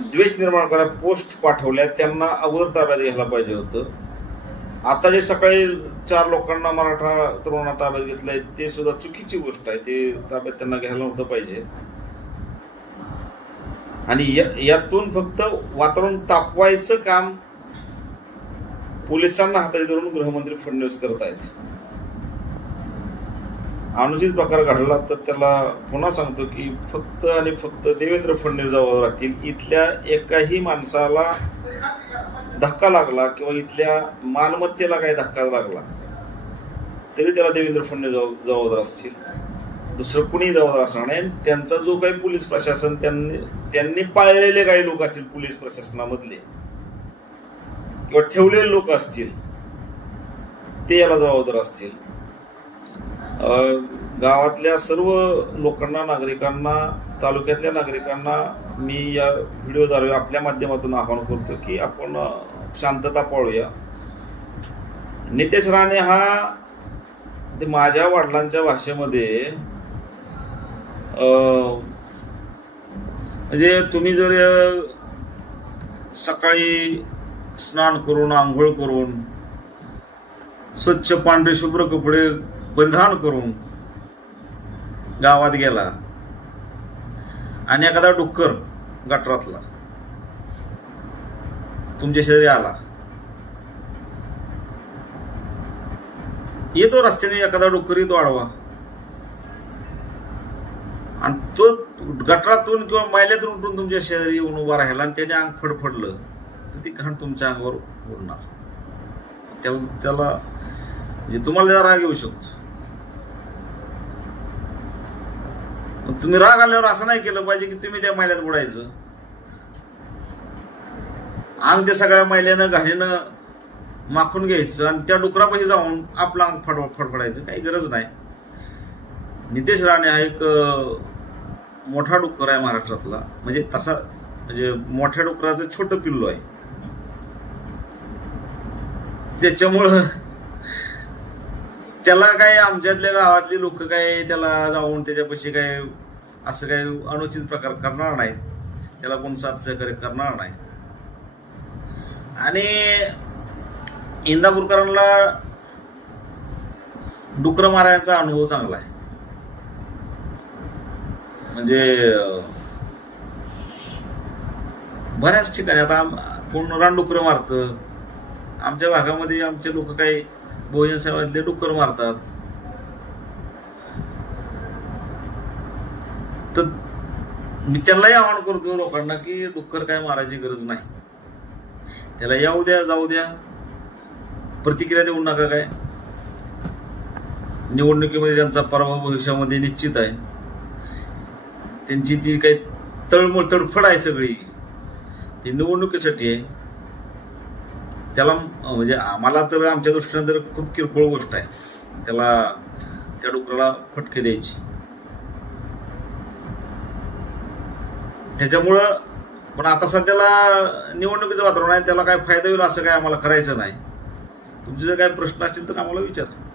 द्वेष निर्माण करा पोस्ट पाठवल्या त्यांना अगोदर ताब्यात घ्यायला पाहिजे होतं. आता जे सकाळी चार लोकांना मराठा तरुणांना ताब्यात घेतलंय ते सुद्धा चुकीची गोष्ट आहे. ते ताब्यात त्यांना घ्यायला नव्हतं पाहिजे. आणि या- यातून फक्त वातावरण तापवायचं काम पोलिसांना हाताळी धरून गृहमंत्री फडणवीस करत आहेत. अनुचित प्रकार घडला तर त्याला पुन्हा सांगतो की फक्त आणि फक्त देवेंद्र फडणवीस जवळ राहतील. इथल्या एकाही माणसाला धक्का लागला किंवा इथल्या मालमत्तेला काही धक्का लागला तरी त्याला देवेंद्र फडणवीस जबाबदार असतील. दुसरं कुणी जबाबदार असणार नाही. त्यांचा जो काही पोलीस प्रशासन त्यांनी त्यांनी पाळलेले काही लोक असतील पोलीस प्रशासनामधले किंवा ठेवलेले लोक असतील ते याला जबाबदार असतील. गावातल्या सर्व लोकांना नागरिकांना तालुक्यातल्या नागरिकांना मी या व्हिडिओद्वारे आपल्या माध्यमातून आवाहन करतो की आपण शांतता पाळूया. नितेश राणे हा ते माझ्या वडिलांच्या भाषेमध्ये अं, म्हणजे तुम्ही जर सकाळी स्नान करून आंघोळ करून स्वच्छ पांढरे शुभ्र कपडे परिधान करून गावात गेला आणि एखादा डुक्कर गटरातला तुमच्या शेजारी आला. येतो रस्त्याने एखादा डुक्कर येतो आडवा आणि तो गटरातून किंवा मैल्यातून उठून तुमच्या शेजारी येऊन उभा राहिला आणि त्याने अंग फडफडलं तर ती घाण तुमच्या अंगावर उडणार. त्याला त्याला म्हणजे तुम्हाला जरा राग येऊ शकतो. तुम्ही राग आल्यावर असं नाही केलं पाहिजे की तुम्ही त्या मैल्यात बुडायचं. अंग त्या सगळ्या मैल्यानं घाणीनं माखून घ्यायचं आणि त्या डुकरापाशी जाऊन आपलं अंग फड फडफडायचं. काही गरज नाही. नितेश राणे हा एक मोठा डुक्कर आहे महाराष्ट्रातला. म्हणजे तसा म्हणजे मोठ्या डुकराचं छोटं पिल्लू आहे. त्याच्यामुळं त्याला काय आमच्यातल्या गावातली लोक काय त्याला जाऊन त्याच्यापाशी काय असं काय अनुचित प्रकार करणार नाहीत. त्याला कोण साथ सहकार्य करणार नाही. आणि इंदापूरकरांना डुकर मारायचा अनुभव चांगला आहे. म्हणजे बऱ्याच ठिकाणी आता आम- कोण रानडुकर मारतं. आमच्या भागामध्ये आमचे लोक काही बहुजन ते डुक्कर मारतात. तर मी त्यांनाही आवाहन करतो लोकांना की डुक्कर काय मारायची गरज नाही. त्याला येऊ द्या जाऊ द्या. प्रतिक्रिया देऊ नका काय. निवडणुकीमध्ये त्यांचा पराभव भविष्यामध्ये निश्चित आहे. त्यांची ती काही तळमळ तडफड आहे सगळी. ती निवडणुकीसाठी आहे. त्याला म्हणजे आम्हाला तर आमच्या दृष्टीनं तर खूप किरकोळ गोष्ट आहे. त्याला त्या डुकराला फटके द्यायची. त्याच्यामुळं पण आता सध्याला निवडणुकीचं वातावरण आहे त्याला काय फायदा होईल असं काय आम्हाला करायचं नाही. तुमचे जर काय प्रश्न असतील तर आम्हाला विचारा.